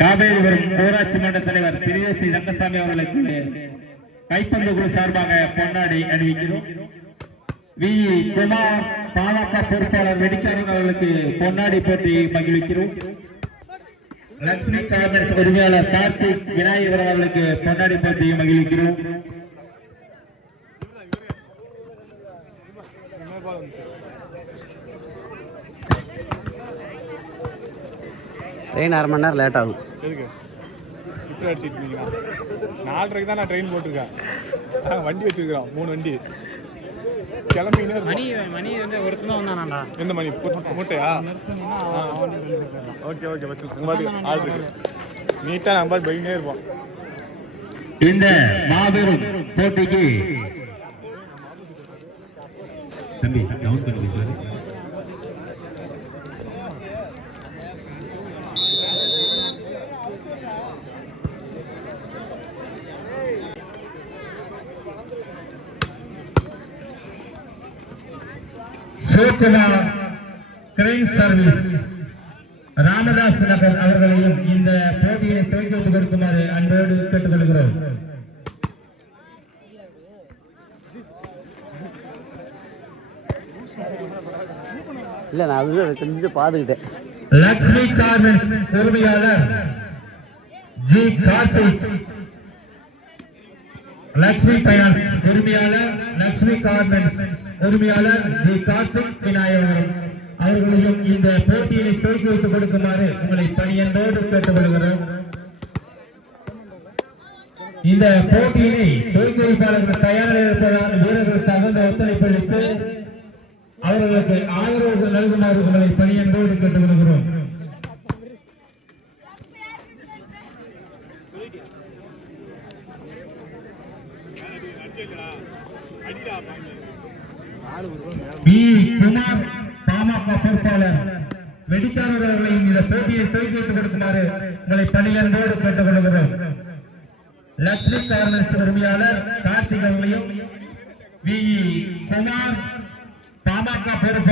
காவேரிபுரம் ஊராட்சி மன்ற தலைவர் திரு ரங்கசாமி அவர்களுக்கு கைப்பந்து குழு சார்பாக பொன்னாடி அணிவிக்கிறோம். வி குமார் பாமக பொறுப்பாளர் வெடிக்காரன் அவர்களுக்கு பொன்னாடி போட்டி மகிழ்விக்கிறோம். லட்சுமி கார்மெண்ட்ஸ் உரிமையாளர் கார்த்திக் விநாயகர் அவர்களுக்கு பொன்னாடி போட்டி மகிழ்விக்கிறோம். ட்ரெயின் 1/2 மணி நேரம் லேட் ஆகும். எதுக்கு இப்போ அடிச்சுட்டு இருக்கீங்க? 4:30 தான் நான் ட்ரெயின் போட்டிருக்கேன். வண்டி வச்சிருக்கிறோம் 3 வண்டி கிளம்பினே. மணி வந்து ஒருத்தன் வந்தானாண்டா. எந்த மணி மூட்டையா? ஓகே ஓகே வச்சு ஆள் இருக்கு. நீட்டாக நம்பர் பைனே இருப்போம். இந்த மாபெரும் போட்டிக்கு தம்பி டவுன் பண்ணிருக்காரு. சோகுமா கிரெயின் சர்வீஸ் ராமதாஸ் நகர் அவர்களையும் இந்த போட்டியை துவக்கி வைத்துக் கொடுக்குமாறு அன்போடு கேட்டுக்கொள்கிறோம். இல்ல நான் அது கொஞ்சம் பாத்துக்கிட்டேன். லட்சுமி கார்மெண்ட்ஸ் உரிமையாளர் ஜி கார்த்திக், லட்சுமி பைனான்ஸ் உரிமையாளர் லட்சுமி கார்மெண்ட்ஸ் உரிமையாளர் ஜி கார்த்திக் விநாயகர் அவர்களையும் இந்த போட்டியை துவக்கி வைத்துக் கொடுக்குமாறு உங்களை பணியன்போடு கேட்டுக்கொள்கிறோம். இந்த போட்டியினை துவக்கி வைப்பாளர்கள் தயாராக இருப்பதால் வீரர்கள் தகுந்த ஒத்துழைப்பு அளித்து அவர்களுக்கு ஆதரவு நல்குமாறு உங்களை பணியன்போடு கேட்டுக்கொள்கிறோம். வி குமார் பாமக பொறுப்பாளர் வெடிக்காரர் அவர்களையும் இந்த போட்டியை துவக்கி வைத்துக் கொடுக்குமாறு உங்களை பணியன்போடு கேட்டுக்கொள்கிறோம். லட்சுமி கார்மெண்ட்ஸ் உரிமையாளர் கார்த்திக் அவர்களையும் வி குமார் பாமக பொறுப்பாளர்